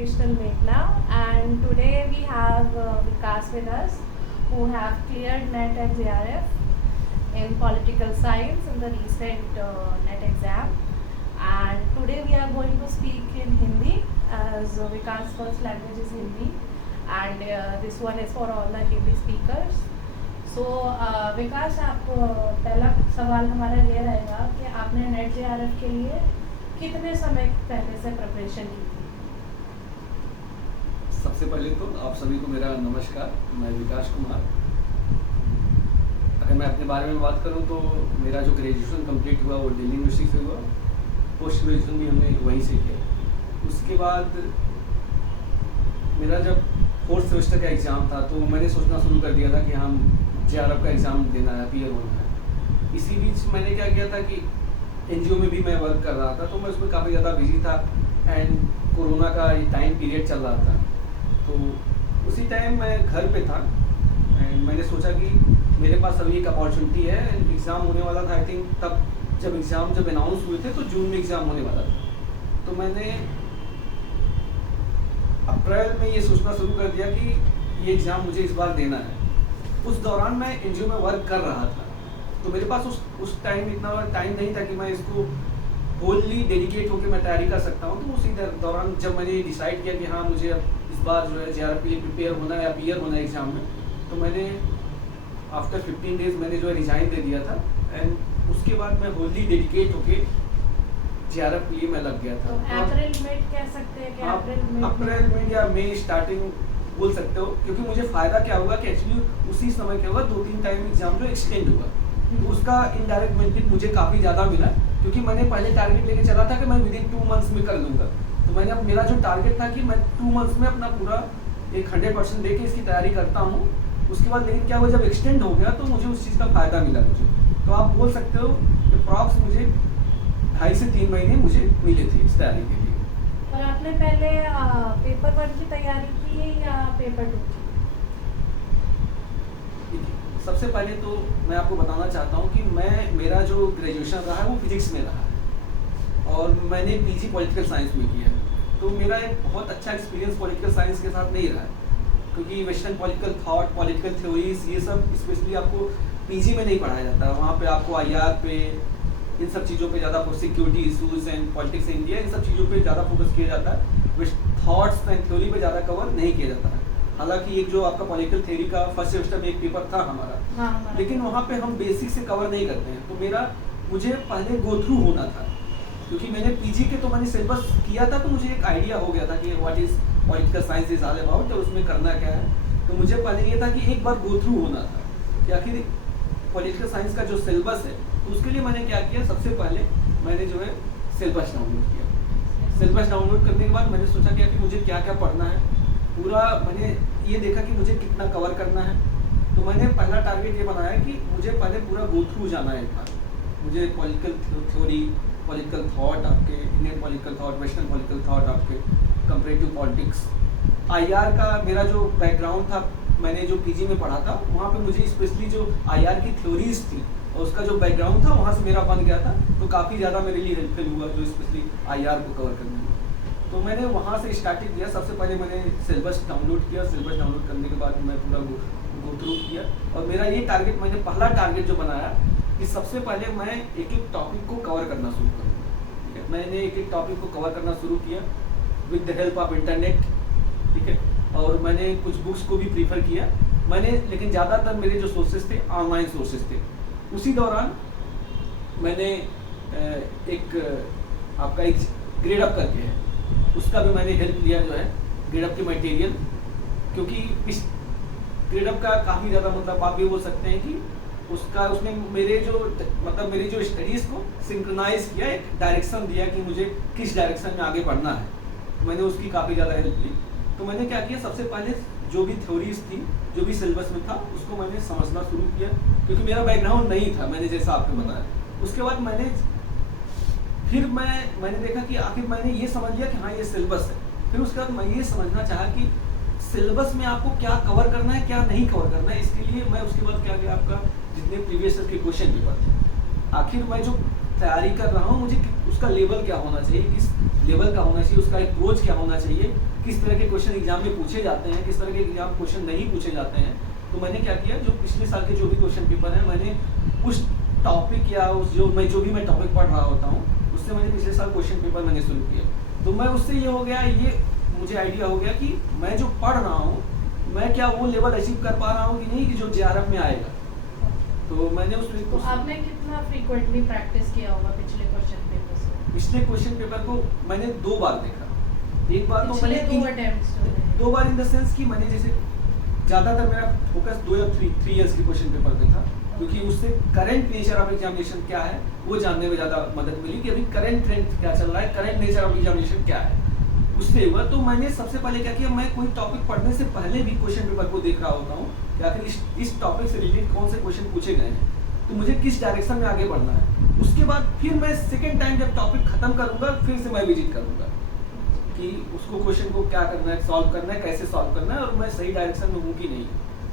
Educational Meghna, and today we have Vikas with us, who have cleared NET and JRF in political science in the recent NET exam. And today we are going to speak in Hindi, as Vikas' first language is Hindi, and this one is for all the Hindi speakers. सो विकास, आप पहला सवाल हमारा ये रहेगा कि आपने net JRF के लिए कितने समय पहले से प्रिपरेशन की थी? सबसे पहले तो आप सभी को मेरा नमस्कार। मैं विकास कुमार। अगर मैं अपने बारे में बात करूं तो मेरा जो ग्रेजुएशन कंप्लीट हुआ वो दिल्ली यूनिवर्सिटी से हुआ। पोस्ट ग्रेजुएशन भी हमने वहीं से किया। उसके बाद मेरा जब 4th सेमेस्टर का एग्ज़ाम था तो मैंने सोचना शुरू कर दिया था कि हम जेआरएफ का एग्ज़ाम देना है, अपीयर होना है। इसी बीच मैंने क्या किया था कि एनजीओ में भी मैं वर्क कर रहा था, तो मैं उसमें काफ़ी ज़्यादा बिजी था एंड कोरोना का टाइम पीरियड चल रहा था। तो उसी टाइम मैं घर पे था एंड मैंने सोचा कि मेरे पास अभी एक अपॉर्चुनिटी है। एग्ज़ाम होने वाला था, आई थिंक तब जब एग्ज़ाम अनाउंस हुए थे तो जून में एग्ज़ाम होने वाला था। तो मैंने अप्रैल में ये सोचना शुरू कर दिया कि ये एग्ज़ाम मुझे इस बार देना है। उस दौरान मैं एनजीओ में वर्क कर रहा था, तो मेरे पास उस टाइम इतना टाइम नहीं था कि मैं इसको होली डेडिकेट होकर मैं तैयारी कर सकता हूँ। तो उसी दौरान जब मैंने डिसाइड किया कि हाँ मुझे इस बार जो है जेआरएफ के लिए प्रिपेयर होना है, अपीयर होना है एग्ज़ाम में, तो मैंने आफ्टर 15 डेज मैंने जो है रिज़ाइन दे दिया था एंड उसके बाद मैं होली डेडिकेट होके जेआरएफ के लिए मैं लग गया था। तो अप्रैल में कह सकते हैं कि अप्रैल में या मई स्टार्टिंग बोल सकते हो, क्योंकि मुझे फ़ायदा क्या होगा कि एक्चुअली उसी समय क्या होगा 2-3 टाइम एग्जाम जो एक्सटेंड हुआ, तो उसका इनडायरेक्ट बेनिफिट मुझे काफ़ी ज़्यादा मिला, क्योंकि मैंने पहले टारगेट लेके चला था कि मैं विदिन 2 मंथ्स में कर लूँगा। तो मैंने अब मेरा जो टारगेट था कि मैं 2 मंथ्स में अपना पूरा एक 100% दे के इसकी तैयारी करता हूँ। उसके बाद लेकिन क्या हुआ, जब एक्सटेंड हो गया तो मुझे उस चीज़ का फ़ायदा मिला मुझे। तो आप बोल सकते हो कि प्रॉक्स मुझे 2.5 से 3 महीने मुझे मिले थे इस तैयारी के लिए। और आपने पहले पेपर 1 की तैयारी की या पेपर 2 की? सबसे पहले तो मैं आपको बताना चाहता हूँ कि मेरा जो ग्रेजुएशन रहा है वो फिजिक्स में रहा है और मैंने पीजी पॉलिटिकल साइंस में किया है। तो मेरा एक बहुत अच्छा एक्सपीरियंस पॉलिटिकल साइंस के साथ नहीं रहा है, क्योंकि western political thought, political theories, ये सब स्पेशली आपको पीजी में नहीं पढ़ाया जाता है। वहाँ पे आपको आईआर पे, इन सब चीज़ों पे ज़्यादा security issues and politics India, इन सब चीज़ों पे ज़्यादा फोकस किया जाता है। थॉट्स एंड थ्योरी पे ज़्यादा कवर नहीं किया जाता है। हालांकि एक जो आपका पॉलिटिकल थ्योरी का फर्स्ट सेमेस्टर में एक पेपर था हमारा, लेकिन वहाँ पे हम बेसिक से कवर नहीं करते हैं। तो मुझे पहले गो थ्रू होना था, क्योंकि मैंने पीजी के तो मैंने सिलेबस किया था, तो मुझे एक आइडिया हो गया था कि what is political science is all about, और उसमें करना क्या है। तो मुझे पहले ये था कि एक बार गो थ्रू होना था कि आखिर पॉलिटिकल साइंस का जो सिलेबस है, तो उसके लिए मैंने क्या किया, सबसे पहले मैंने जो है सिलेबस डाउनलोड किया। सिलेबस डाउनलोड करने के बाद मैंने सोचा कि मुझे क्या क्या पढ़ना है, पूरा मैंने ये देखा कि मुझे कितना कवर करना है। तो मैंने पहला टारगेट ये बनाया कि मुझे पहले पूरा गो थ्रू जाना है एक बार। मुझे पॉलिटिकल थ्योरी, पॉलिटिकल थॉट, आपके Indian political thought, western political thought, आपके कंपैरेटिव पॉलिटिक्स, आईआर का मेरा जो बैकग्राउंड था, मैंने जो पीजी में पढ़ा था वहाँ पे मुझे स्पेशली जो आईआर की थ्योरीज थी और उसका जो बैकग्राउंड था वहाँ से मेरा बन गया था। तो काफ़ी ज़्यादा मेरे लिए हेल्पफुल हुआ जो स्पेशली आईआर को कवर करने में। तो मैंने वहाँ से स्टार्टिंग किया। सबसे पहले मैंने सिलेबस डाउनलोड किया। सिलेबस डाउनलोड करने के बाद मैं पूरा गो थ्रू किया और मेरा ये टारगेट, मैंने पहला टारगेट जो बनाया कि सबसे पहले मैं एक एक टॉपिक को कवर करना शुरू करूँगा। ठीक है, मैंने एक एक टॉपिक को कवर करना शुरू किया with the help of internet. ठीक है, और मैंने कुछ बुक्स को भी प्रीफर किया मैंने, लेकिन ज़्यादातर मेरे जो सोर्सेज थे ऑनलाइन सोर्सेज थे। उसी दौरान मैंने एक आपका एक ग्रेड अप करके है, उसका भी मैंने हेल्प लिया जो है ग्रेड अप के मटेरियल, क्योंकि इस ग्रेड अप का काफ़ी ज़्यादा मतलब आप ये बोल सकते हैं कि उसने मेरे जो स्टडीज़ को सिंक्रोनाइज किया, एक डायरेक्शन दिया कि मुझे किस डायरेक्शन में आगे बढ़ना है। तो मैंने उसकी काफ़ी ज़्यादा हेल्प ली। तो मैंने क्या किया, सबसे पहले जो भी थ्योरीज थी, जो भी सिलेबस में था, उसको मैंने समझना शुरू किया, क्योंकि मेरा बैकग्राउंड नहीं था, मैंने जैसा आपको बताया। उसके बाद मैंने देखा कि आखिर मैंने ये समझ लिया कि हाँ ये सिलेबस है। फिर उसके बाद मैं ये समझना चाहा कि सिलेबस में आपको क्या कवर करना है, क्या नहीं कवर करना है। इसके लिए मैं उसके बाद क्या किया, आपका जितने प्रीवियस ईयर के क्वेश्चन पेपर थे, आखिर मैं जो तैयारी कर रहा हूँ मुझे उसका लेवल क्या होना चाहिए, किस लेवल का होना चाहिए, उसका अप्रोच क्या होना चाहिए, किस तरह के क्वेश्चन एग्जाम में पूछे जाते हैं, किस तरह के एग्जाम क्वेश्चन नहीं पूछे जाते हैं। तो मैंने क्या किया, जो पिछले साल के जो भी क्वेश्चन पेपर हैं मैंने उस टॉपिक या उस जो भी मैं टॉपिक पढ़ रहा होता हूँ उससे मैंने पिछले साल क्वेश्चन पेपर मैंने शुरू किया। तो मैं उससे ये हो गया, ये मुझे आइडिया हो गया कि मैं जो पढ़ रहा हूँ मैं क्या वो लेवल अचीव कर पा रहा हूँ कि नहीं, कि जो JRF में आएगा। तो मैंने तो आपने कितना फ्रीक्वेंटली प्रैक्टिस किया होगा पिछले क्वेश्चन पेपर से? पिछले क्वेश्चन पेपर को मैंने 2 बार देखा। एक बार तो मैंने 2 attempts 2 bar in the sense कि मैंने जैसे ज़्यादातर मेरा फोकस 2 या 3 इयर्स के क्वेश्चन पेपर पे था, क्योंकि उससे करंट नेचर ऑफ एग्जामिनेशन क्या है वो जानने में ज़्यादा मदद मिली कि अभी करंट ट्रेंड क्या चल रहा है, करंट नेचर ऑफ एग्जामिनेशन क्या है, उससे हुआ। तो मैंने सबसे पहले क्या किया, मैं कोई टॉपिक पढ़ने से पहले भी क्वेश्चन पेपर को देख रहा होता हूँ कि आखिर इस टॉपिक से रिलेटेड कौन से क्वेश्चन पूछे गए हैं, तो मुझे किस डायरेक्शन में आगे बढ़ना है। उसके बाद फिर मैं सेकेंड टाइम जब टॉपिक खत्म करूंगा फिर से मैं विजिट करूंगा कि उसको क्वेश्चन को क्या करना है, सॉल्व करना है, कैसे सॉल्व करना है और मैं सही डायरेक्शन में हूँ कि नहीं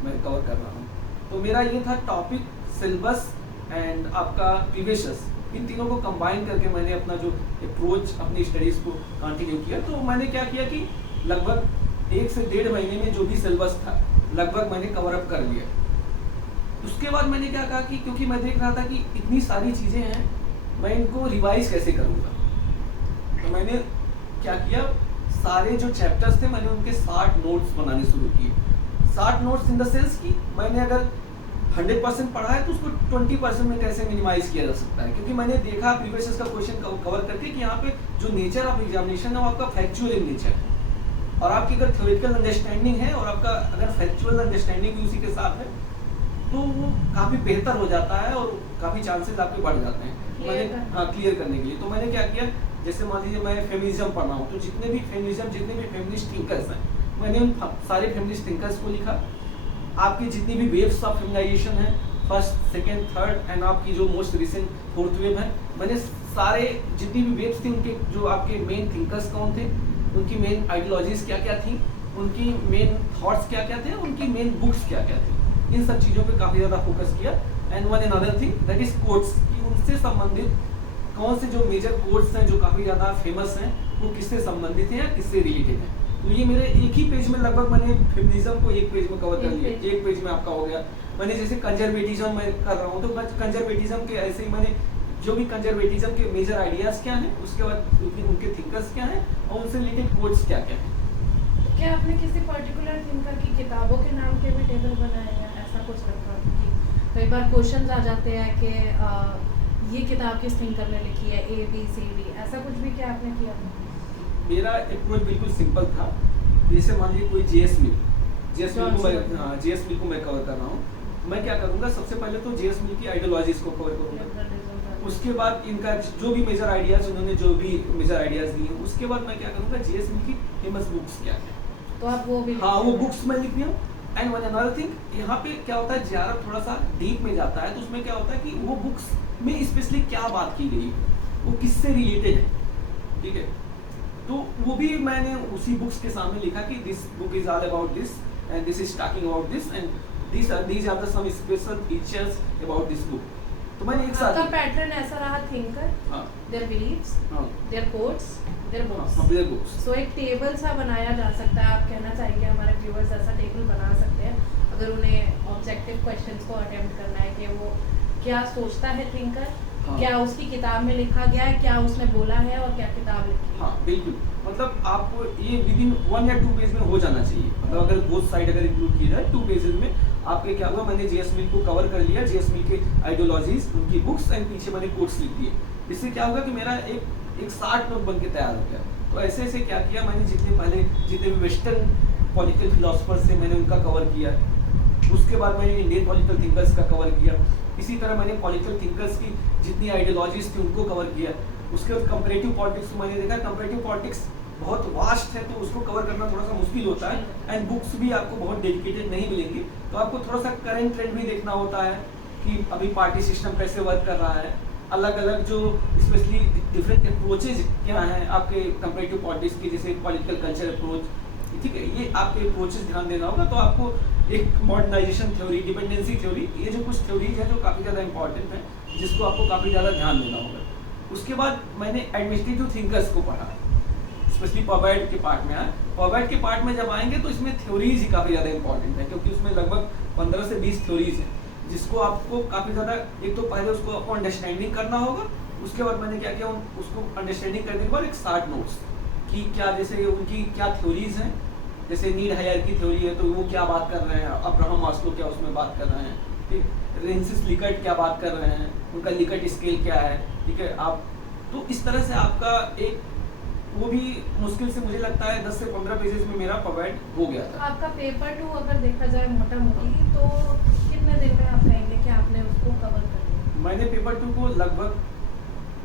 मैं कवर कर रहा हूँ। तो मेरा ये था टॉपिक, सिलेबस एंड आपका प्रीवियस, इन तीनों को कंबाइन करके मैंने अपना जो अप्रोच अपनी स्टडीज़ को कंटिन्यू किया। तो मैंने क्या किया कि लगभग 1 से 1.5 महीने में जो भी सिलेबस था लगभग मैंने कवर अप कर लिया। उसके बाद मैंने क्या कहा कि क्योंकि मैं देख रहा था कि इतनी सारी चीज़ें हैं मैं इनको रिवाइज कैसे करूँगा, तो मैंने क्या किया, सारे जो चैप्टर्स थे मैंने उनके 60 नोट्स बनाने शुरू किए। 60 नोट्स इन द सेंस कि मैंने अगर 100% पढ़ा है तो उसको 20% में कैसे मिनिमाइज किया जा सकता है, क्योंकि मैंने देखा प्रीवियस का क्वेश्चन कवर करके कि यहाँ पे जो नेचर ऑफ एग्जामिनेशन है वो आपका फैक्चुअल इन नेचर है, और आपकी अगर थ्योरेटिकल अंडरस्टैंडिंग है और आपका अगर फैक्चुअल अंडरस्टैंडिंग भी उसी के साथ है तो वो काफ़ी बेहतर हो जाता है और काफ़ी चांसेस आपके बढ़ जाते हैं। मैंने क्लियर करने के लिए तो मैंने क्या किया, जैसे मान लीजिए मैं फेमिनिज्म पढ़ रहा हूँ तो जितने भी फेमिनिस्ट थिंकर्स हैं मैंने उन सारे फेमिनिस्ट थिंकर्स को लिखा। आपकी जितनी भी वेव्स ऑफ फेमिनाइजेशन है, फर्स्ट, सेकेंड, थर्ड एंड आपकी जो मोस्ट रिसेंट 4th वेव है, मैंने सारे जितनी भी वेव्स थी उनके जो आपके मेन थिंकर्स कौन थे, उनकी मेन आइडियोलॉजीज क्या क्या थी, उनकी मेन थॉट्स क्या क्या थे, उनकी मेन बुक्स क्या क्या थी, इन सब चीज़ों पे काफ़ी ज़्यादा फोकस किया। And one another thing that is quotes, कि उनसे संबंधित कौन से जो मेजर कोट्स हैं जो काफ़ी ज़्यादा फेमस हैं वो किससे संबंधित हैं या किससे रिलेटेड हैं। तो ये मेरे एक ही पेज में लगभग मैंने फेमिनिज्म को एक पेज में कवर कर लिया, एक पेज में आपका हो गया। मैंने जैसे कंजर्वेटिज्म में कर रहा हूँ तो कंजर्वेटिज्म के ऐसे ही मैंने जो भी कंजर्वेटिज्म के मेजर आइडियाज़ क्या हैं, उसके बाद उनके थिंकर्स क्या हैं और उनसे रिलेटेड कोट्स क्या क्या हैं। क्या आपने किसी पर्टिकुलर थिंकर की किताबों के नाम के भी टेबल बनाए हैं, ऐसा कुछ रखा? कई बार क्वेश्चंस आ जाते हैं कि ये किताब किस थिंकर ने लिखी है, ABCD, ऐसा कुछ भी क्या आपने किया? मेरा अप्रोच बिल्कुल सिंपल था। जैसे मान लीजिए कोई JS मिल को मैं कवर कर रहा हूँ, मैं क्या करूँगा, सबसे पहले तो JS मिल की आइडियोलॉजीज को कवर करूँगा, उसके बाद इनका जो भी मेजर आइडियाज उन्होंने जो भी मेजर आइडियाज दिए, उसके बाद मैं क्या करूँगा, JS मिल की फेमस बुक्स क्या है तो आप वो भी, हाँ वो बुक्स मैं लिख रहा हूँ। एंड वन अनदर थिंग, यहाँ पे क्या होता है, JRF थोड़ा सा डीप में जाता है तो उसमें क्या होता है कि वो बुक्स में स्पेशली क्या बात की गई, वो किससे रिलेटेड है, ठीक है। तो वो भी मैंने उसी बुक्स के सामने लिखा कि this book is all about this and this is talking about this and these are the some special features about this book। तो मैंने एक साथ आपका पैटर्न ऐसा रहा, thinker, their beliefs, their quotes, their books. So एक table सा बनाया जा सकता है, आप कहना चाहेंगे हमारे व्यूअर्स ऐसा टेबल बना सकते हैं अगर उन्हें ऑब्जेक्टिव क्वेश्चंस को अटेम्प्ट करना है कि वो क्या सोचता है थिंकर, क्या उसकी किताब में लिखा गया है, क्या उसने बोला है और क्या किताब लिखी है। हाँ बिल्कुल, मतलब आपको ये विदिन 1 या 2 पेज में हो जाना चाहिए, मतलब अगर बोथ साइड अगर इंक्लूड किया जाए 2 पेजेस में आपके क्या हुआ, मैंने JS मिल को कवर कर लिया, JS मिल के आइडियोलॉजीज, उनकी बुक्स एंड पीछे मैंने कोट्स लिख दिए। इससे क्या होगा कि मेरा एक 60 नोट बन के तैयार हो गया। तो ऐसे ऐसे क्या किया मैंने, जितने भी वेस्टर्न पॉलिटिकल फिलोसफर्स थे मैंने उनका कवर किया, उसके बाद मैंने इंडियन पॉलिटिकल थिंकर्स का कवर किया, इसी तरह मैंने पॉलिटिकल थिंकर्स की जितनी आइडियोलॉजीज थी उनको कवर किया। उसके बाद कंपैरेटिव पॉलिटिक्स मैंने देखा, कंपैरेटिव पॉलिटिक्स बहुत वास्ट है तो उसको कवर करना थोड़ा सा मुश्किल होता है एंड बुक्स भी आपको बहुत डेडिकेटेड नहीं मिलेंगी, तो आपको थोड़ा सा करंट ट्रेंड भी देखना होता है कि अभी पार्टी सिस्टम कैसे वर्क कर रहा है, अलग अलग जो स्पेशली डिफरेंट अप्रोचेज क्या हैं आपके कंपैरेटिव पॉलिटिक्स की, जैसे पॉलिटिकल कल्चर अप्रोच, ठीक है, ये आपके अप्रोचेज ध्यान देना होगा। तो आपको एक मॉडर्नाइजेशन थ्योरी, डिपेंडेंसी थ्योरी, ये जो कुछ थ्योरीज है जो काफ़ी ज़्यादा इंपॉर्टेंट है जिसको आपको काफ़ी ज़्यादा ध्यान देना होगा। उसके बाद मैंने एडमिनिस्ट्रेटिव थिंकर्स को पढ़ा, स्पेशली पॉवर्ट के पार्ट में आया। पॉवर्ट के पार्ट में जब आएंगे तो इसमें थ्योरीज ही काफ़ी ज़्यादा इंपॉर्टेंट है, क्योंकि उसमें लगभग 15 से 20 थ्योरीज हैं, जिसको आपको काफ़ी ज़्यादा, एक तो पहले उसको आपको अंडरस्टैंडिंग करना होगा। उसके बाद मैंने क्या किया, उसको अंडरस्टैंडिंग करने के बाद एक शार्ट नोट्स कि क्या, जैसे उनकी क्या थ्योरीज हैं, जैसे नीड हायरार्की थ्योरी है तो वो क्या बात कर रहे हैं, अब्राहम मास्लो क्या उसमें बात कर रहे हैं, ठीक, रेंसिस लिकर्ट क्या बात कर रहे हैं, उनका लिकर्ट स्केल क्या है, ठीक है। आप तो इस तरह से आपका एक, वो भी मुश्किल से मुझे लगता है 10 से 15 पेजेस में मेरा प्रोवाइड हो गया था। आपका पेपर 2 अगर देखा जाए मोटा मोटी तो कितने दिन में आप कहेंगे कि आपने उसको कवर कर लिया? मैंने पेपर 2 को लगभग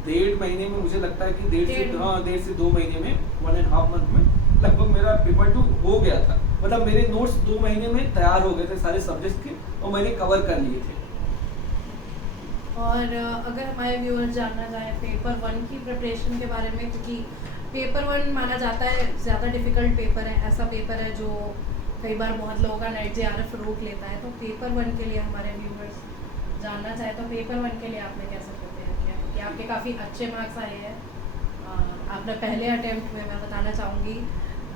1.5 महीने में, मुझे लगता है कि 1.5 से 2 महीने में, 1.5 मंथ में लगभग मेरा पेपर 2 हो गया था। मतलब मेरे नोट्स 2 महीने में तैयार हो गए थे सारे सब्जेक्ट के, और मैंने कवर कर लिए थे। और अगर हमारे व्यूअर्स जानना चाहें पेपर 1 की प्रिपरेशन के बारे में, क्योंकि पेपर 1 माना जाता है ज़्यादा डिफ़िकल्ट पेपर है, ऐसा पेपर है जो कई बार बहुत लोगों का नेट JRF रोक लेता है, तो पेपर 1 के लिए हमारे व्यूअर्स जानना चाहे तो पेपर 1 के लिए आपने कैसे प्रिपेयर किया है? कि आपके काफ़ी अच्छे मार्क्स आए हैं आपने पहले अटेम्प्ट में। मैं बताना चाहूँगी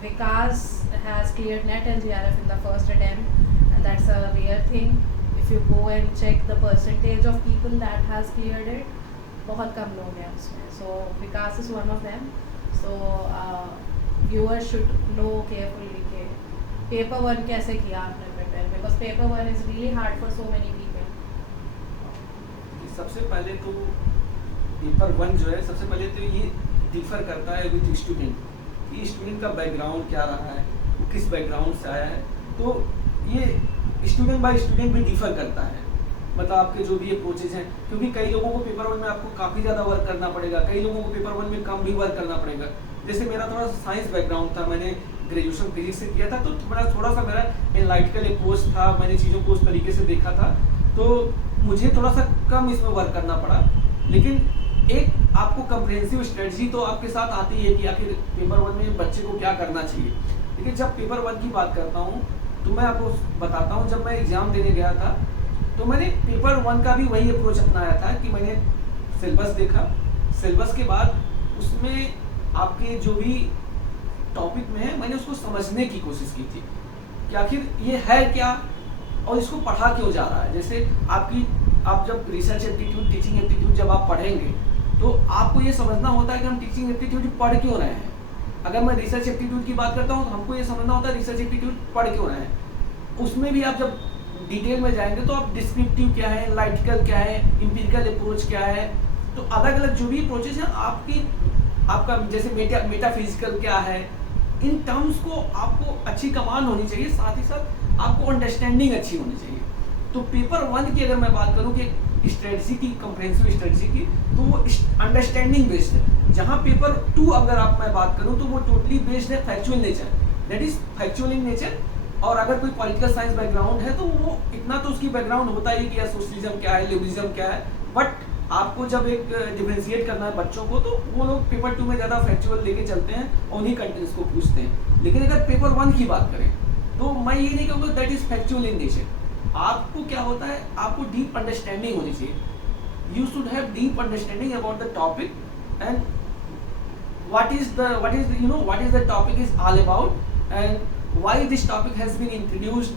Vikas has cleared NET and JRF in the first attempt, and that's a rare thing. If you go and check the percentage of people that has cleared it, बहुत कम लोग हैं उसमें। So Vikas is one of them. So viewers should know carefully कि paper 1 कैसे किया आपने prepare, because paper 1 is really hard for so many people. सबसे पहले तो पेपर 1 जो है, सबसे पहले तो ये डिफर करता है विद स्टूडेंट, कि स्टूडेंट का बैकग्राउंड क्या रहा है, वो किस बैकग्राउंड से आया है। तो ये स्टूडेंट बाय स्टूडेंट भी डिफर करता है, मतलब आपके जो भी अप्रोचेज हैं, क्योंकि कई लोगों को पेपर 1 में आपको काफ़ी ज़्यादा वर्क करना पड़ेगा, कई लोगों को पेपर 1 में कम भी वर्क करना पड़ेगा। जैसे मेरा थोड़ा साइंस बैकग्राउंड था, मैंने ग्रेजुएशन फिजिक्स से किया था, तो थोड़ा सा मेरा एनालिटिकल अप्रोच था, मैंने चीज़ों को उस तरीके से देखा था, तो मुझे थोड़ा सा कम इसमें वर्क करना पड़ा। लेकिन एक आपको कम्प्रिहेंसिव स्ट्रेटजी तो आपके साथ आती है कि आखिर पेपर 1 में बच्चे को क्या करना चाहिए। लेकिन जब पेपर 1 की बात करता हूँ तो मैं आपको बताता हूँ, जब मैं एग्ज़ाम देने गया था तो मैंने पेपर 1 का भी वही अप्रोच अपनाया था कि मैंने सिलेबस देखा, सिलेबस के बाद उसमें आपके जो भी टॉपिक में है मैंने उसको समझने की कोशिश की थी कि आखिर ये है क्या और इसको पढ़ा क्यों जा रहा है। जैसे आप जब रिसर्च एप्टीट्यूड, टीचिंग एप्टीट्यूड जब आप पढ़ेंगे तो आपको ये समझना होता है कि हम टीचिंग एप्टीट्यूड पढ़ क्यों रहे हैं। अगर मैं रिसर्च एप्टीट्यूड की बात करता हूँ तो हमको ये समझना होता है रिसर्च एप्टीट्यूड पढ़ क्यों रहे हैं। उसमें भी आप जब डिटेल में जाएंगे तो आप डिस्क्रिप्टिव क्या है, एनालिटिकल क्या है, एम्पिरिकल अप्रोच क्या है, तो अलग अलग जो भी अप्रोचेज हैं आपका जैसे मेटाफिजिकल क्या है, इन टर्म्स को आपको अच्छी कमांड होनी चाहिए, साथ ही साथ आपको अंडरस्टैंडिंग अच्छी होनी चाहिए। तो पेपर 1 की अगर मैं बात करूँ कि स्ट्रेटजी की, कम्प्रिहेंसिव स्ट्रेटजी की, तो वो अंडरस्टैंडिंग बेस्ड है। जहाँ पेपर 2 अगर मैं बात करूँ तो वो टोटली बेस्ड है factual nature, that is factual in nature. और अगर कोई पॉलिटिकल साइंस बैकग्राउंड है तो वो इतना तो उसकी बैकग्राउंड होता ही कि सोशलिज्म क्या है, लिबरलिज्म क्या है, बट आपको जब एक डिफरेंशिएट करना है बच्चों को तो वो लोग पेपर 2 में ज़्यादा फैक्चुअल लेके चलते हैं और उन्हीं कंटेंट्स को पूछते हैं। लेकिन अगर पेपर 1 की बात करें तो मैं ये नहीं कहूँगा that is factual in nature. आपको क्या होता है, आपको डीप अंडरस्टैंडिंग होनी चाहिए। You should have deep understanding about the topic and what is the topic is all about and why this topic has been introduced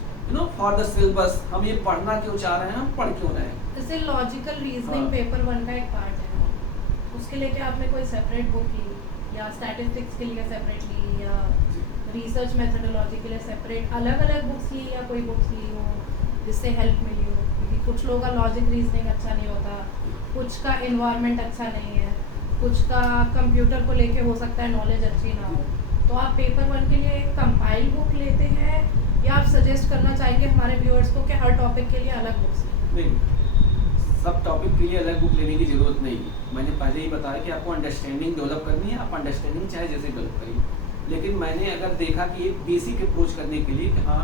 for the syllabus। हम ये पढ़ना क्यों चाह रहे हैं, हम पढ़ क्यों रहे हैं। जैसे लॉजिकल रीजनिंग पेपर 1 का एक पार्ट है, उसके लिए क्या आपने कोई सेपरेट बुक ली या स्टैटिस्टिक्स के लिए सेपरेट ली या रिसर्च मेथोडोलॉजी के लिए सेपरेट अलग अलग बुक्स ली या कोई बुक्स ली हो जिससे हेल्प मिली हो? क्योंकि कुछ लोगों का लॉजिक रीजनिंग अच्छा नहीं होता, कुछ का इन्वायरमेंट अच्छा नहीं है, कुछ का कंप्यूटर को लेके हो सकता है नॉलेज अच्छी ना हो। तो आप पेपर 1 के लिए एक कंपाइल बुक लेते हैं या आप सजेस्ट करना चाहेंगे हमारे व्यूअर्स को कि हर टॉपिक के लिए अलग बुक्स लें? नहीं, सब टॉपिक के लिए अलग बुक लेने की ज़रूरत नहीं है। मैंने पहले ही बताया कि आपको अंडरस्टैंडिंग डेवलप करनी है, आप अंडरस्टैंडिंग चाहे जैसे डेवलप करिए। लेकिन मैंने अगर देखा कि एक बेसिक अप्रोच करने के लिए कि हाँ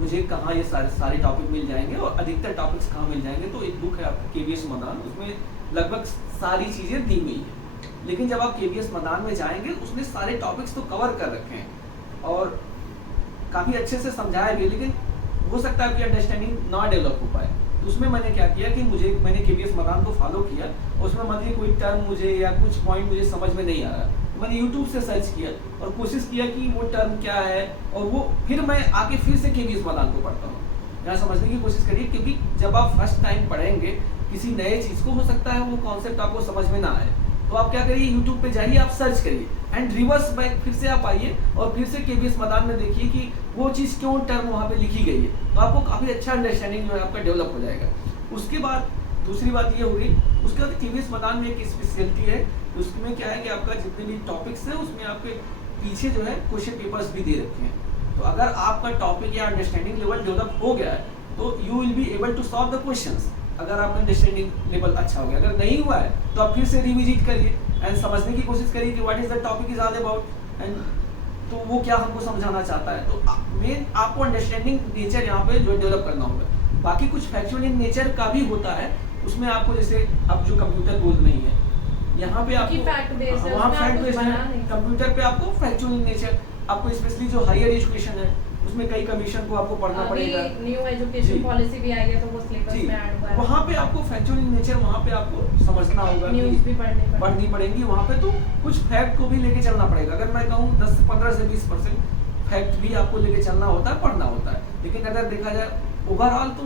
मुझे कहाँ ये सारे टॉपिक मिल जाएंगे और अधिकतर टॉपिक्स कहाँ मिल जाएंगे, तो एक बुक है आपका KVS मदान, उसमें लगभग सारी चीज़ें दी हुई हैं। लेकिन जब आप KVS मदान में जाएंगे उसने सारे टॉपिक्स तो कवर कर रखे हैं और काफ़ी अच्छे से समझाया भी, लेकिन हो सकता है आपकी अंडरस्टैंडिंग ना डेवलप हो पाए। तो उसमें मैंने क्या किया कि मैंने KVS मदान को फॉलो किया, और उसमें मतलब कोई टर्म मुझे या कुछ पॉइंट मुझे समझ में नहीं आ रहा, मैंने यूट्यूब से सर्च किया और कोशिश किया कि वो टर्म क्या है, और वो फिर मैं आके फिर से KVS मदान को पढ़ता हूँ। यहाँ समझने की कोशिश करिए, क्योंकि जब आप फर्स्ट टाइम पढ़ेंगे किसी नए चीज़ को, हो सकता है वो कॉन्सेप्ट आपको समझ में ना आए, तो आप क्या करिए, यूट्यूब पे जाइए, आप सर्च करिए एंड रिवर्स बैक फिर से आप आइए और फिर से KVS मदान में देखिए कि वो चीज़ क्यों टर्म वहाँ पे लिखी गई है, तो आपको काफ़ी अच्छा अंडरस्टैंडिंग जो है आपका डेवलप हो जाएगा। उसके बाद दूसरी बात ये हो गई, उसके बाद KVS मदान में एक स्पेशलिटी है, उसमें क्या है कि आपका जितने भी टॉपिक्स हैं उसमें आपके पीछे जो है क्वेश्चन पेपर्स भी दे रखे हैं, तो अगर आपका टॉपिक या अंडरस्टैंडिंग लेवल डेवलप हो गया है तो you will be able to solve the questions. अगर आपका अंडरस्टैंडिंग लेवल अच्छा हो गया, अगर नहीं हुआ है तो आप फिर से रिविजिट करिए एंड समझने की कोशिश करिए कि what is the topic is all about, and तो वो क्या हमको समझाना चाहता है। तो मेन आपको अंडरस्टैंडिंग नेचर यहाँ पे जो डेवलप करना होगा। बाकी कुछ फैक्चुअल इन नेचर का भी होता है, उसमें आपको जैसे अब जो कंप्यूटर बोल नहीं है, यहाँ पे आपको वहाँ फैक्ट बेस्ड है, कंप्यूटर पे आपको फैक्चुअल इन नेचर, आपको स्पेशली जो हायर एजुकेशन है उसमें कई कमीशन को आपको पढ़ना पड़ेगा, न्यू एजुकेशन पॉलिसी भी आई है तो वो सिलेबस में ऐड हुआ है, वहाँ पे आपको फैक्चुअल इन नेचर वहाँ पे आपको समझना होगा, न्यूज़ भी पढ़नी पड़ेंगी वहाँ पे, तो कुछ फैक्ट को भी लेके चलना पड़ेगा। अगर मैं कहूँ 10 से 20% फैक्ट भी आपको लेके चलना होता है, पढ़ना होता है, लेकिन अगर देखा जाए ओवरऑल तो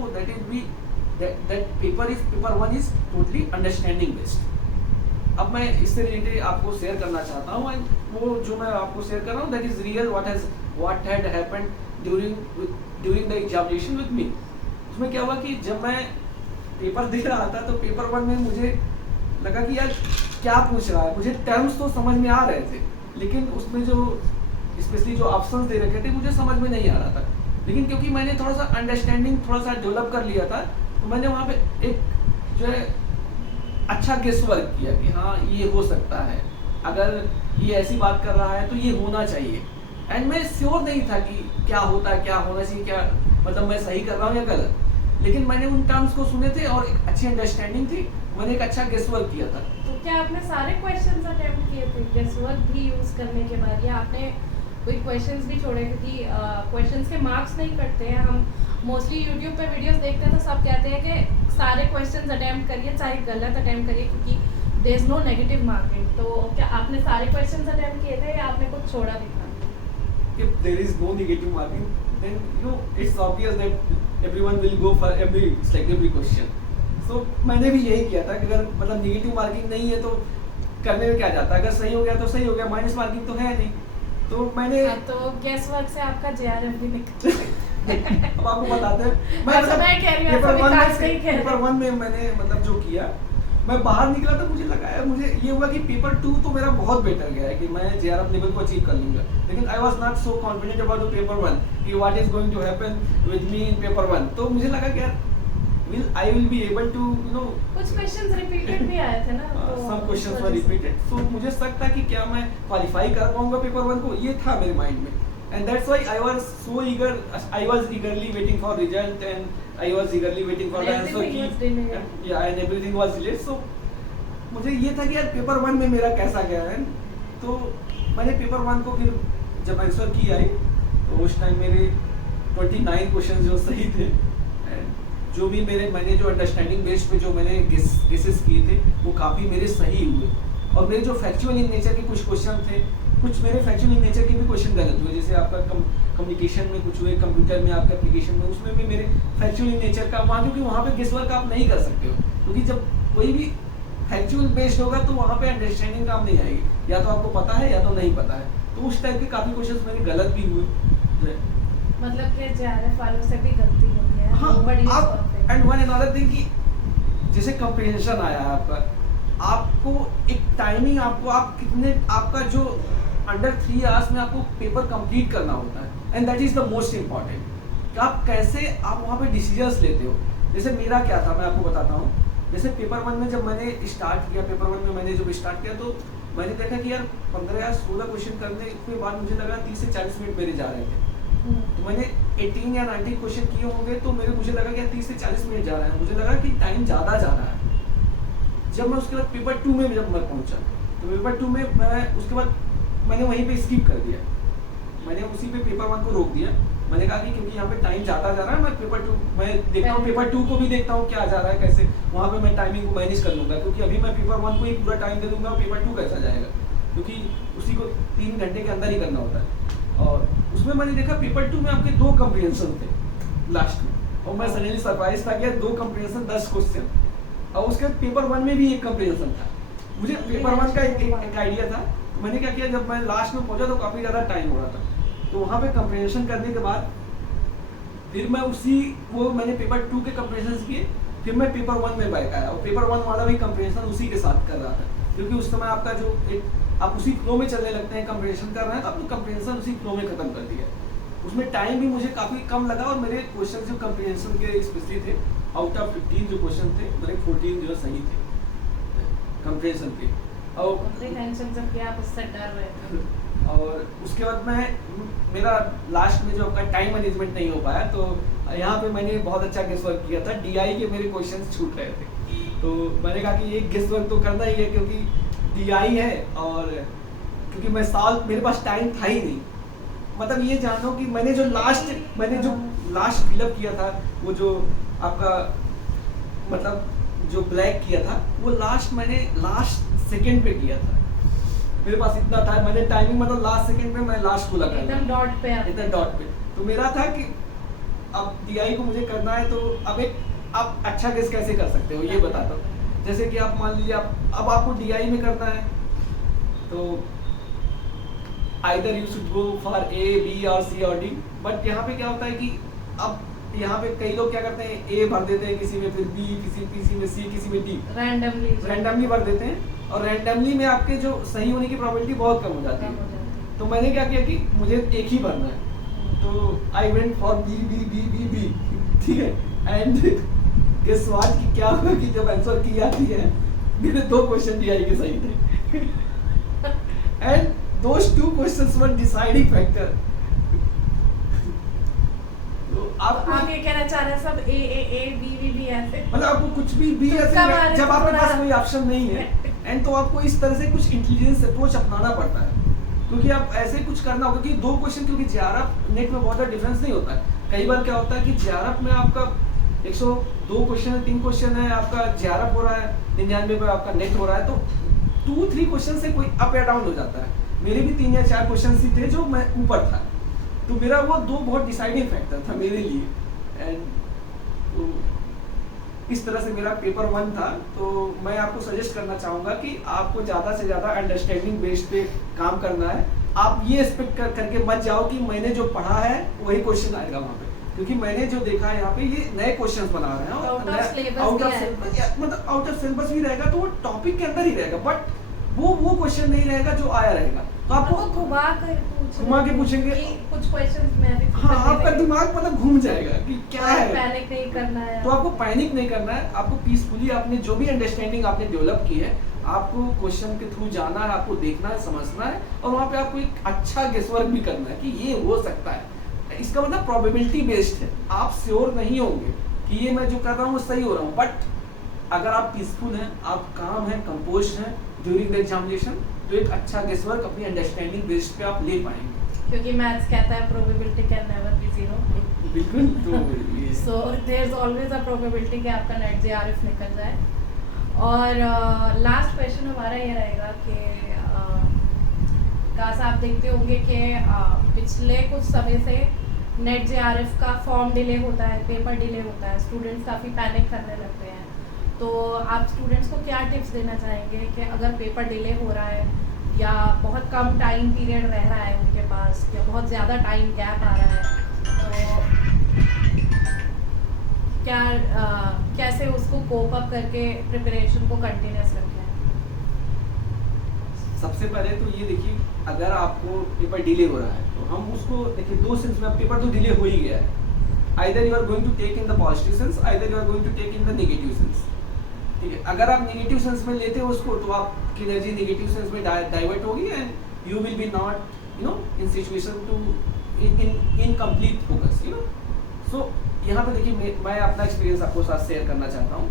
paper 1 is totally understanding based. अब मैं इससे रिलेटेड आपको शेयर करना चाहता हूँ, एंड वो जो मैं आपको शेयर कर रहा हूँ that is real, what had happened during the examination with me. उसमें क्या हुआ कि जब मैं पेपर दे रहा था तो पेपर 1 में मुझे लगा कि यार क्या पूछ रहा है, मुझे टर्म्स तो समझ में आ रहे थे, लेकिन उसमें जो स्पेशली जो ऑप्शंस दे रखे थे मुझे समझ में नहीं आ रहा था, लेकिन क्योंकि मैंने थोड़ा सा अंडरस्टैंडिंग थोड़ा सा डेवलप कर लिया था, तो मैंने वहाँ पे एक जो है अच्छा गेस वर्क किया कि हाँ ये हो सकता है, अगर ये ऐसी बात कर रहा है तो ये होना चाहिए, एंड मैं श्योर नहीं था कि क्या होता है, क्या होना चाहिए, क्या मतलब मैं सही कर रहा हूँ या गलत, लेकिन मैंने उन टर्म्स को सुने थे और एक अच्छी अंडरस्टैंडिंग थी, मैंने एक अच्छा गेस वर्क किया था। तो क्या आपने सारे क्वेश्चंस अटेम्प्ट किए थे गेस वर्क भी यूज करने के बाद, या आपने कोई क्वेश्चंस भी छोड़े? क्योंकि क्वेश्चंस के मार्क्स नहीं कटते हैं, हम मोस्टली यूट्यूब पे वीडियोस देखते हैं तो सब कहते हैं कि सारे क्वेश्चंस अटेम्प्ट करिए, चाहे गलत अटेम्प्ट करिए, क्योंकि there is no negative marking. तो क्या आपने सारे क्वेश्चंस अटेम्प्ट किए थे या आपने कुछ छोड़ा भी था? If there is no negative marking, then it's obvious that everyone will go for every question. So मैंने भी यही किया था कि अगर मतलब नेगेटिव मार्किंग नहीं है तो करने में क्या जाता है, अगर सही हो गया तो सही हो गया, माइनस मार्किंग तो है नहीं, तो मैंने तो गेस वर्क से आपका JRF भी निकल अब आपको बताते हैं। मैं कह रही हूँ पेपर 1 में मैंने मतलब जो किया, मैं बाहर निकला तो मुझे लगा यार, मुझे ये हुआ कि पेपर 2 तो मेरा बहुत बेटर गया है कि मैं JRF लेवल को अचीव कर लूंगा, लेकिन I was not so confident about the paper 1 कि what is going to happen with me in paper 1। तो मुझे लगा कि यार I will be able to कुछ क्वेश्चंस रिपीटेड भी आए थे ना, तो some questions were repeated, so मुझे शक था कि क्या मैं क्वालिफाई कर पाऊंगा पेपर 1 को, ये था मेरे माइंड में, and that's why I was so eager, I was eagerly waiting for result and I was eagerly waiting for the answer key, yeah, and everything was delayed। So मुझे ये था कि यार पेपर 1 में मेरा कैसा गया है, तो मैंने पेपर 1 को फिर जब आंसर की आई तो उस टाइम मेरे 29 क्वेश्चन जो सही थे, जो भी मैंने जो अंडरस्टैंडिंग बेस्ड पे जो मैंने गेसेस किए थे वो काफ़ी मेरे सही हुए, और मेरे जो फैक्चुअल इन नेचर के कुछ क्वेश्चन थे, कुछ मेरे फैक्चुअल इन नेचर के भी क्वेश्चन गलत हुए, जैसे आपका कम्युनिकेशन में कुछ हुए, कंप्यूटर में आपका एप्लीकेशन में, उसमें भी मेरे फैक्चुअल इन नेचर का वहाँ, क्योंकि वहाँ पे गेस वर्क आप नहीं कर सकते हो, क्योंकि जब कोई भी फैक्चुअल बेस्ड होगा तो वहाँ पे अंडरस्टैंडिंग काम नहीं आएगी, या तो आपको पता है या तो नहीं पता है, तो उस टाइप के काफ़ी क्वेश्चन मेरे गलत भी हुए। मतलब कि JRF वालों से भी गलती होती है। हाँ, एंड वन अनदर थिंग कि जैसे कंप्रीहेंशन आया है आपका, आपको एक टाइमिंग, आप कितने, आपका जो अंडर 3 आवर्स में आपको पेपर कंप्लीट करना होता है, and that is the most important कि आप कैसे आप वहाँ पे डिसीजंस लेते हो। जैसे मेरा क्या था मैं आपको बताता हूँ, जैसे पेपर 1 में जब मैंने स्टार्ट किया, पेपर 1 में मैंने जब स्टार्ट किया तो मैंने देखा कि यार 15 या 16 क्वेश्चन करने के बाद मुझे लगा 30 से 40 मिनट मेरे जा रहे थे, तो मैंने 18 या 19 क्वेश्चन किए होंगे, तो मुझे लगा कि 30 से 40 मिनट जा रहा है, मुझे लगा कि टाइम ज़्यादा जा रहा है। जब मैं उसके बाद पेपर 2 में जब मैं पहुंचा, तो पेपर 2 में मैं उसके बाद मैंने वहीं पे स्किप कर दिया, मैंने उसी पे पेपर 1 को रोक दिया। मैंने कहा कि क्योंकि यहाँ पे टाइम जाता जा रहा है, मैं पेपर 2 मैं देखता हूँ, पेपर 2 को भी देखता हूँ क्या जा रहा है, कैसे वहाँ पे मैं टाइमिंग को मैनेज कर लूँगा, क्योंकि अभी मैं पेपर 1 को ही पूरा टाइम दे दूँगा, पेपर 2 कैसा जाएगा, क्योंकि उसी को 3 घंटे के अंदर ही करना होता है। और उसमें मैंने देखा पेपर 2 में आपके 2 कम्प्रीहेंशन थे लास्ट में, और मैं सडनली सरप्राइज था कि 2 कम्प्रीहेंशन 10 क्वेश्चन, और उसके पेपर 1 में भी एक कम्प्रीहेंशन था। मुझे पेपर 1 का एक आइडिया था, तो मैंने क्या किया, जब मैं लास्ट में पहुंचा तो काफ़ी ज़्यादा टाइम हो रहा था, तो वहाँ पे कम्प्रीहेंशन करने के बाद फिर मैं मैंने पेपर 2 के कम्प्रीहेंशन किए, फिर मैं पेपर 1 में बैक आया, और पेपर 1 वाला भी कम्प्रीहेंशन उसी के साथ कर रहा था, क्योंकि उस समय आपका जो आप उसी फ्लो में चलने लगते हैं, कम्प्रीहेंशन कर रहे हैं तो आपने कम्प्रीहेंशन उसी फ्लो में खत्म कर दिया। उसमें टाइम भी मुझे काफ़ी कम लगा, और मेरे क्वेश्चन जो कम्प्रीहेंशन के स्पेशली थे, आउट ऑफ 15 जो क्वेश्चन थे, मेरे 14 जो सही थे कम्प्रीहेंशन के। और कम्प्रीहेंशन जब किया आप उससे डर रहे थे। और उसके बाद मेरा लास्ट में जो आपका टाइम मैनेजमेंट नहीं हो पाया, तो यहाँ पे मैंने बहुत अच्छा गेस वर्क किया था, डीआई के मेरे क्वेश्चंस छूट रहे थे, तो मैंने कहा कि ये गेस वर्क तो करना ही है, क्योंकि डीआई है, और क्योंकि मेरे पास टाइम था ही नहीं। मतलब ये जानो कि मैंने जो लास्ट फिलअप किया था, वो जो आपका मतलब जो ब्लैक किया था, वो मैंने लास्ट सेकंड पे किया था। मेरे पास इतना था, मैंने टाइमिंग मतलब लास्ट सेकंड पे मैं लास्ट को लगा एकदम डॉट पे। तो मेरा था कि अब डीआई को मुझे करना है, तो आप अच्छा गेस कैसे कर सकते हो ये बताता हूँ। जैसे कि आप मान लीजिए अब आपको डीआई में करना है, तो either you should go for A, B और सी और डी। बट यहाँ पे क्या होता है कि अब यहाँ पे कई लोग क्या करते हैं, ए भर देते हैं किसी में, फिर बी, किसी में सी, किसी में डी, रैंडमली भर देते हैं, और रैंडमली में आपके जो सही होने की प्रोबेबिलिटी बहुत कम हो जाती है। तो मैंने क्या किया कि मुझे एक ही भरना है, तो I went for B B B B B, ठीक है। एंड गेस व्हाट कि क्या हुआ कि जब आंसर की जाती है, मेरे 2 क्वेश्चन डीआई के सही थे, and those 2 questions were deciding factor। तो आप ये कहना चाह रहे हैं सब ए बी बी ऐसे, मतलब आपको कुछ भी बी ऐसे, जब आपके पास कोई ऑप्शन नहीं है, एंड तो आपको इस तरह से कुछ इंटेलिजेंस अप्रोच अपनाना पड़ता है, क्योंकि आप ऐसे कुछ करना होगा कि 2 क्वेश्चन, क्योंकि जेआरएफ नेट में बहुत ज़्यादा डिफरेंस नहीं होता है। कई बार क्या होता है कि जेआरएफ में आपका 102 क्वेश्चन 3 क्वेश्चन है, आपका जेआरएफ हो रहा है 99 पे, आपका नेट हो रहा है, तो 2-3 क्वेश्चन से कोई अप या डाउन हो जाता है। मेरे भी 3 या 4 क्वेश्चन ही थे जो मैं ऊपर था, तो मेरा वो 2 बहुत डिसाइडिंग फैक्टर था मेरे लिए। एंड तो इस तरह से मेरा पेपर 1 था। तो मैं आपको सजेस्ट करना चाहूँगा कि आपको ज़्यादा से ज़्यादा अंडरस्टैंडिंग बेस्ड पे काम करना है। आप ये एक्सपेक्ट करके मत जाओ कि मैंने जो पढ़ा है वही क्वेश्चन आएगा वहाँ पे, क्योंकि मैंने जो देखा है यहाँ पे ये नए क्वेश्चंस बना रहे हैं, और आउट ऑफ सिलेबस भी रहेगा, तो वो टॉपिक के अंदर ही रहेगा, बट वो क्वेश्चन नहीं रहेगा जो आया रहेगा। तो आपको घुमा के पूछेंगे कुछ क्वेश्चंस में भी, हाँ, आपका दिमाग मतलब घूम जाएगा कि क्या है। पैनिक नहीं करना है, तो आपको पैनिक नहीं करना है, आपको पीसफुली आपने जो भी अंडरस्टैंडिंग आपने डेवलप की है, आपको क्वेश्चन के थ्रू जाना है, आपको देखना है, समझना है, और वहाँ पे आपको एक अच्छा गेसवर्क भी करना है कि ये हो सकता है। इसका मतलब प्रोबेबिलिटी बेस्ड है, आप श्योर नहीं होंगे कि ये मैं जो कर रहा हूँ वो सही हो रहा हूँ, बट अगर आप पीसफुल हैं, आप काम हैं, कंपोज हैं ड्यूरिंग द एग्जामिनेशन, तो एक अच्छा गेसवर्क अपनी अंडरस्टैंडिंग बेस्ड पे आप ले पाएंगे, क्योंकि मैथ्स कहता है प्रोबेबिलिटी कैन नेवर बी 0। बिल्कुल। तो so there is always a probability कि आपका नेट जेआरएफ निकल जाए। और लास्ट क्वेश्चन हमारा ये रहेगा कि काश आप देखते होंगे कि पिछले कुछ समय से नेट जेआरएफ का फॉर्म डिले होता है, पेपर डिले होता है, स्टूडेंट्स काफ़ी पैनिक करने लगते हैं। तो आप स्टूडेंट्स को क्या टिप्स देना चाहेंगे कि अगर पेपर डिले हो रहा है, या बहुत कम टाइम पीरियड रह रहा है उनके पास, या बहुत ज़्यादा टाइम गैप आ रहा है, तो क्या कैसे उसको कोप अप करके प्रिपरेशन को कंटिन्यूस रखें? सबसे पहले तो ये देखिए, अगर आपको पेपर डिले हो रहा है तो हम उसको देखिए 2 सेंस में, पेपर तो डिले हो ही गया है, either you are going to take in the positive sense, either you are going to take in the negative sense, ठीक है। अगर आप नेगेटिव सेंस में लेते हो उसको, तो आपकी एनर्जी नेगेटिव सेंस में डाइवर्ट होगी, and you will be not in situation to in complete focus, so यहाँ पे देखिए, मैं अपना एक्सपीरियंस आपको साथ शेयर करना चाहता हूँ।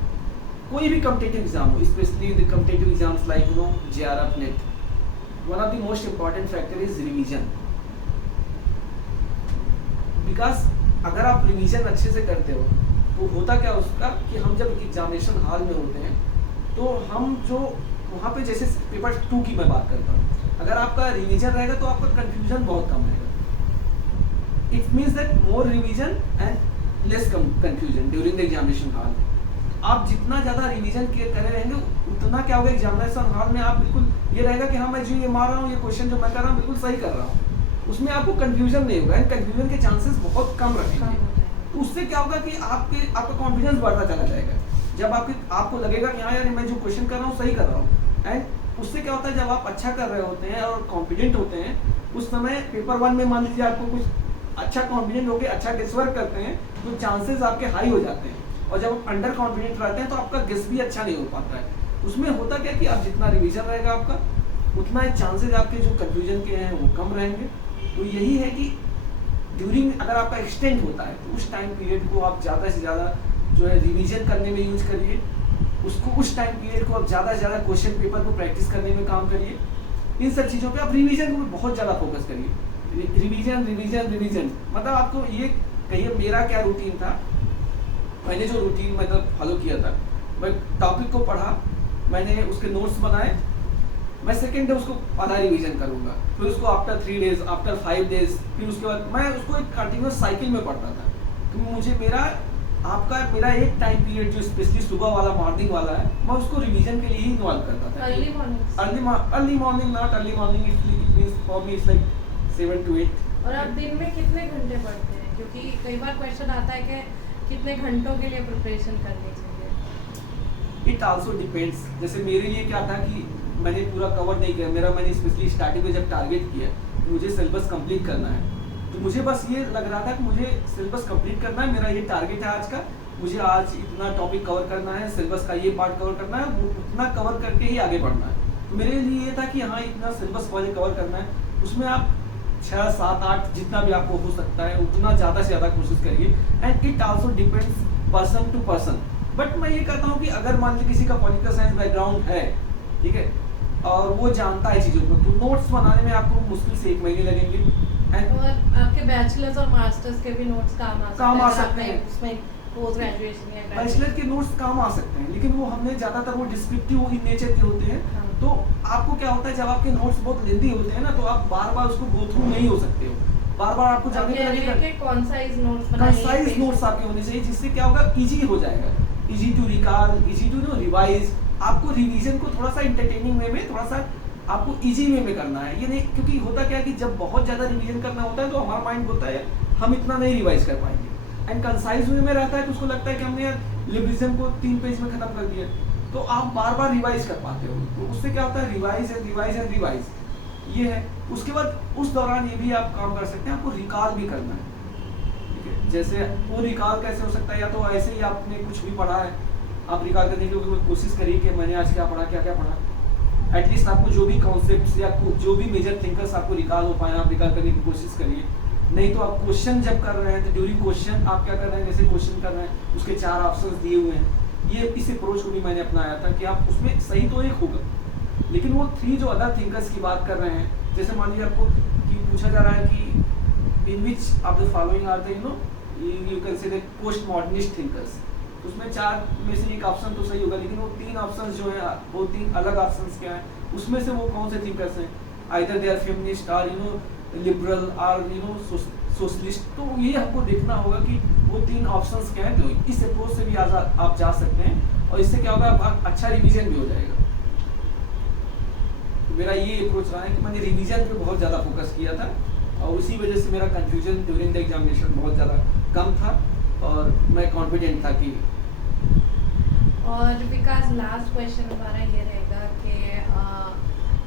कोई भी कॉम्पिटिटिव एग्जाम हो, specially the competitive exams like JRF net, one of the most important factor is revision. Because अगर आप रिवीजन अच्छे से करते हो तो होता क्या उसका कि हम जब एग्जामिनेशन हॉल में होते हैं तो हम जो वहाँ पे जैसे पेपर 2 की मैं बात करता हूँ, अगर आपका रिवीजन रहेगा तो आपका कंफ्यूजन बहुत कम रहेगा। It means that more revision and less confusion during the examination hall. आप जितना ज़्यादा रिवीजन करे रहेंगे उतना क्या होगा, एग्जामिनेशन हॉल में आप बिल्कुल ये रहेगा कि हाँ मैं जो ये मार रहा हूँ, ये क्वेश्चन जो मैं कर रहा हूँ बिल्कुल सही कर रहा हूँ, उसमें आपको कंफ्यूजन नहीं होगा एंड कंफ्यूजन के चांसेस बहुत कम रहेंगे। तो उससे क्या होगा कि आपका कॉन्फिडेंस बढ़ता चला जाएगा। जब आपको लगेगा कि हाँ यार मैं जो क्वेश्चन कर रहा हूँ सही कर रहा हूँ, एंड उससे क्या होता है जब आप अच्छा कर रहे होते हैं और कॉन्फिडेंट होते हैं, उस समय पेपर 1 में मान लीजिए आपको कुछ अच्छा कॉन्फिडेंट होकर अच्छा गेस वर्क करते हैं तो चांसेस आपके हाई हो जाते हैं। और जब आप अंडर कॉन्फिडेंट रहते हैं तो आपका गेस भी अच्छा नहीं हो पाता है। उसमें होता क्या कि आप जितना रिवीजन रहेगा आपका उतना ही चांसेस आपके जो कंफ्यूजन के हैं वो कम रहेंगे। तो यही है कि ड्यूरिंग अगर आपका एक्सटेंड होता है तो उस टाइम पीरियड को आप ज़्यादा से ज़्यादा जो है रिवीजन करने में यूज करिए, उसको उस टाइम पीरियड को आप ज़्यादा से ज़्यादा क्वेश्चन पेपर को प्रैक्टिस करने में काम करिए। इन सब चीज़ों पे आप रिवीजन को बहुत ज़्यादा फोकस करिए। रिवीजन रिवीजन रिवीजन मतलब आपको ये कहिए मेरा क्या रूटीन था। मैंने जो रूटीन मतलब फॉलो किया था, मैं टॉपिक को पढ़ा, मैंने उसके नोट्स बनाए, मैं सेकेंड डे उसको आधा रिवीजन करूंगा, फिर उसको आफ्टर 3 डेज, आफ्टर 5 डेज, फिर उसके बाद मैं उसको एक कंटिन्यूस साइकिल में पढ़ता था। तो मुझे मेरा एक टाइम पीरियड जो स्पेशली सुबह वाला मॉर्निंग वाला है, मैं उसको रिवीजन के लिए ही इन्वॉल्व करता था। Early morning, early morning not early morning, it means for me it's like 7 to 8। और आप दिन में कितने घंटे पढ़ते हैं? क्योंकि कई बार क्वेश्चन आता है कि कितने घंटों के लिए प्रिपरेशन करनी चाहिए? It also depends. जैसे मेरे लिए क्या था कि मैंने पूरा कवर नहीं किया, मैंने स्पेशली स्टार्टिंग में जब टारगेट किया तो मुझे सिलेबस कंप्लीट करना है, तो मुझे बस ये लग रहा था कि मुझे सिलेबस कंप्लीट करना है, मेरा ये टारगेट है आज का, मुझे आज इतना टॉपिक कवर करना है, सिलेबस का ये पार्ट कवर करना है, वो उतना कवर करके ही आगे बढ़ना है। तो मेरे लिए ये था कि हाँ इतना सिलेबस मुझे कवर करना है, उसमें आप 6, 7, 8 जितना भी आपको हो सकता है उतना ज़्यादा से ज़्यादा कोशिश करिए। And it also depends person to person. But मैं ये कहता हूँ कि अगर मान लीजिए किसी का पॉलिटिकल साइंस बैकग्राउंड है, ठीक है, और वो जानता है चीज़ों को, तो नोट्स बनाने में आपको मुश्किल से 1 महीने लगेंगे। और आपके बैचलर्स और मास्टर्स के भी नोट्स काम आ सकते हैं उसमें पोस्ट ग्रेजुएशन या बैचलर के नोट्स काम आ सकते हैं, लेकिन वो हमने ज़्यादातर वो डिस्क्रिप्टिव इन नेचर के होते हैं। हाँ। तो आपको क्या होता है जब आपके नोट्स बहुत लेंदी होते हैं ना, तो आप बार बार उसको गो थ्रू नहीं हो सकते हो, बार बार आपको जानने में लगेगा कि कंसाइज नोट्स कंसाइज नोट्स आपके होने चाहिए, जिससे क्या होगा इजी हो जाएगा, easy to recall, easy to revise. आपको रिवीजन को थोड़ा सा एंटरटेनिंग वे में, थोड़ा सा आपको इजी वे में करना है। ये नहीं, क्योंकि होता क्या है कि जब बहुत ज़्यादा रिवीजन करना होता है तो हमारा माइंड होता है हम इतना नहीं रिवाइज कर पाएंगे, एंड कंसाइज वे में रहता है तो उसको लगता है कि हमने यार लिबरिज्म को 3 पेज में खत्म कर दिया, तो आप बार बार रिवाइज कर पाते हो। तो उससे क्या होता है revise and revise and revise, ये है। उसके बाद उस दौरान ये भी आप काम कर सकते हैं, आपको रिकॉल भी करना है, ठीक है। जैसे वो रिकॉल कैसे हो सकता है, या तो ऐसे ही आपने कुछ भी पढ़ा है, आप रिकॉल करने की कोशिश करिए कि मैंने आज क्या पढ़ा, क्या क्या पढ़ा। एटलीस्ट आपको जो भी कॉन्सेप्ट्स या जो भी मेजर थिंकर्स आपको रिकॉल हो पाए, आप रिकॉल करने की कोशिश करिए। नहीं तो आप क्वेश्चन जब कर रहे हैं तो ड्यूरिंग क्वेश्चन आप क्या कर रहे हैं, जैसे क्वेश्चन कर रहे हैं उसके 4 ऑप्शंस दिए हुए हैं, ये इस अप्रोच को भी मैंने अपनाया था कि आप उसमें सही तो एक होगा, लेकिन वो 3 जो अदर थिंकर्स की बात कर रहे हैं, जैसे मान लीजिए आपको कि पूछा जा रहा है कि in which of the following are the you can say the post modernist thinkers, उसमें 4 में से एक ऑप्शन तो सही होगा, लेकिन वो 3 ऑप्शन जो है वो 3 अलग ऑप्शंस क्या हैं, उसमें से वो कौन से थिंकर्स हैं, आइदर दे आर फेमिनिस्ट और लिबरल और सोशलिस्ट। तो ये हमको देखना होगा कि वो 3 ऑप्शंस क्या हैं। तो इस अप्रोच से भी आप जा सकते हैं, और इससे क्या होगा आप अच्छा रिवीजन भी हो जाएगा। तो मेरा ये अप्रोच रहा है कि मैंने रिवीजन पे बहुत ज़्यादा फोकस किया था, और उसी वजह से मेरा कंफ्यूजन ड्यूरिंग द एग्जामिनेशन बहुत ज़्यादा कम था, और मैं कॉन्फिडेंट था कि। और विकास लास्ट क्वेश्चन हमारा ये रहेगा कि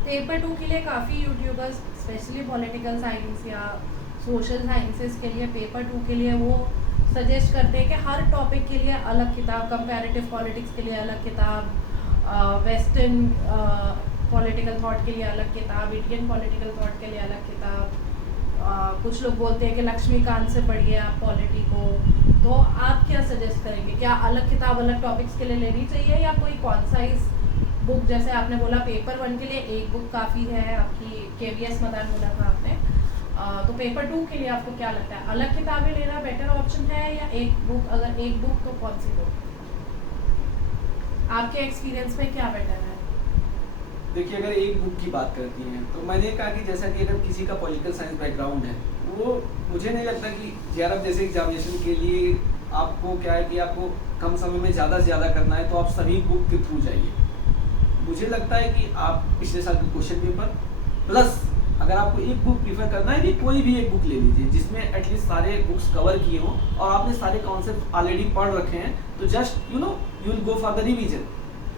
पेपर 2 के लिए काफ़ी यूट्यूबर्स स्पेशली पॉलिटिकल साइंस या सोशल साइंसेस के लिए पेपर 2 के लिए वो सजेस्ट करते हैं कि हर टॉपिक के लिए अलग किताब, कंपैरेटिव पॉलिटिक्स के लिए अलग किताब, वेस्टर्न पॉलिटिकल थॉट के लिए अलग किताब, इंडियन पॉलिटिकल थॉट के लिए अलग किताब। कुछ लोग बोलते हैं कि लक्ष्मीकांत से पढ़िए आप पॉलिटी को। तो आप क्या सजेस्ट करेंगे, क्या अलग किताब अलग टॉपिक्स के लिए लेनी चाहिए, या कोई कॉन्साइज बुक, जैसे आपने बोला पेपर 1 के लिए एक बुक काफ़ी है आपकी, KVS मदान बोला था आपने, तो पेपर 2 के लिए आपको क्या लगता है, अलग किताबें लेना बेटर ऑप्शन है या एक बुक? अगर एक बुक तो कौन सी बुक आपके एक्सपीरियंस में क्या बेटर है? देखिए, अगर एक बुक की बात करती हैं तो मैंने कहा कि जैसा कि अगर किसी का पॉलिटिकल साइंस बैकग्राउंड है, वो मुझे नहीं लगता कि जेआरएफ जैसे एग्जामिनेशन के लिए आपको क्या है कि आपको कम समय में ज़्यादा से ज़्यादा करना है तो आप सभी बुक के थ्रू जाइए। मुझे लगता है कि आप पिछले साल के क्वेश्चन पेपर प्लस अगर आपको एक बुक प्रीफर करना है कि कोई भी एक बुक ले लीजिए जिसमें एटलीस्ट सारे बुक्स कवर किए हों और आपने सारे कॉन्सेप्ट ऑलरेडी पढ़ रखे हैं, तो just you will go for the revision.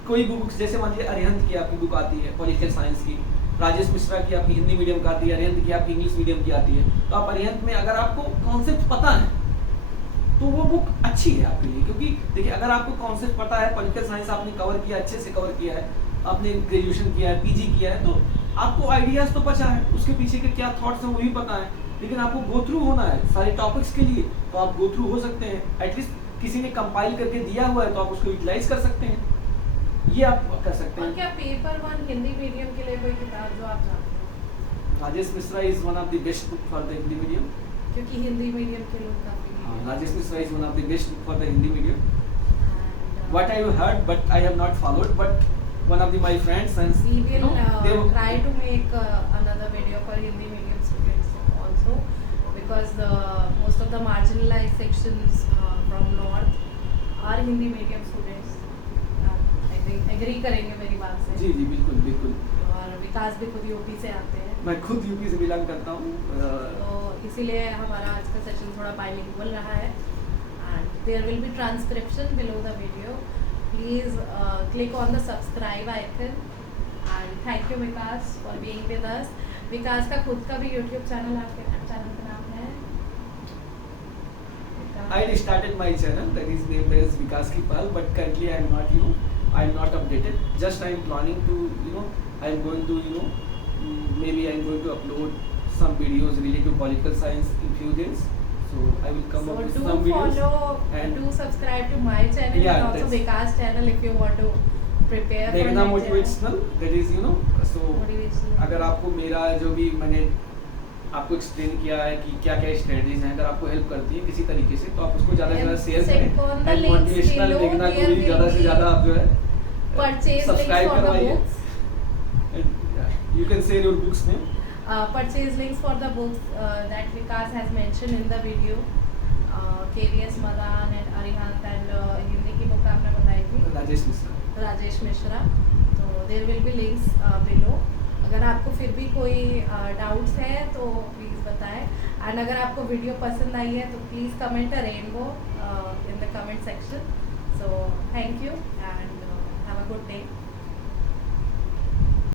कोई बुक्स जैसे मान लीजिए अरिहंत की आपकी बुक आती है पॉलिटिकल साइंस की, राजेश मिश्रा की आपकी हिंदी मीडियम का आती है, अरिहंत की आपकी इंग्लिश मीडियम की आती है, तो आप अरिहंत में अगर आपको कॉन्सेप्ट पता है तो वो बुक अच्छी है आपके लिए। क्योंकि देखिए, अगर आपको कॉन्सेप्ट पता है, पॉलिटिकल साइंस आपने कवर किया, अच्छे से कवर किया है, आपने ग्रेजुएशन किया है, पीजी किया है, तो आपको आइडियाज तो पता है, उसके पीछे के क्या थॉट्स हैं वो भी पता है, लेकिन आपको गो थ्रू होना है सारे टॉपिक्स के लिए, तो आप गो थ्रू हो सकते हैं। एटलीस्ट किसी ने कंपाइल करके दिया हुआ है तो आप उसको यूटिलाइज कर सकते हैं, ये आप कर सकते और हैं। क्या पेपर 1 हिंदी मीडियम के लिए कोई किताब जो आप जानते हो? Rajesh Mishra is one of the best book for the Hindi medium. क्योंकि हिंदी मीडियम के लोग काफी Rajesh Mishra is one of the best book for the Hindi medium. and, What I have heard, but I have not followed. But one of my friends and we will they try to make another video for Hindi medium students also, because most of the marginalized sections from north are Hindi medium students. I think agree करेंगे मेरी बात से। जी बिल्कुल बिल्कुल। और विकास भी खुद UP से आते हैं। मैं खुद यूपी से बिलोंग करता हूँ। तो इसीलिए हमारा आज का सेशन थोड़ा बाइलिंगुअल रहा है। And there will be transcription below the video. Please click on the subscribe icon and thank you Vikas for being with us. Vikas का खुद का भी यूट्यूब चैनल, आपके चैनल का नाम है? I started my channel that is named as Vikas Ki Pal, but currently I am not updated. Just I am planning to I am going to maybe I am going to upload some videos related to political science in few days. So I will come up with some videos. So do follow and do subscribe to my channel and also Vikas channel if you want to prepare for Deghna motivational, that is so motivational. अगर आपको मेरा जो भी मैंने आपको explain किया है कि क्या क्या स्ट्रेटजीज हैं, अगर आपको हेल्प करती है किसी तरीके से तो आप उसको ज़्यादा से ज़्यादा शेयर करें। एंड मोटिवेशनल देखना को भी ज़्यादा से ज़्यादा आप जो है सब्सक्राइब करवाइए। You can share your books name. Purchase links for the books that Vikas has mentioned in the video. KVS Madan and Arihant and Hindi की बुक आपने बताई थी राजेश मिश्रा। तो there will be links below. अगर आपको फिर भी कोई डाउट्स है तो प्लीज़ बताएं। एंड अगर आपको वीडियो पसंद आई है तो please comment a rainbow in the comment section. So thank you and have a good day.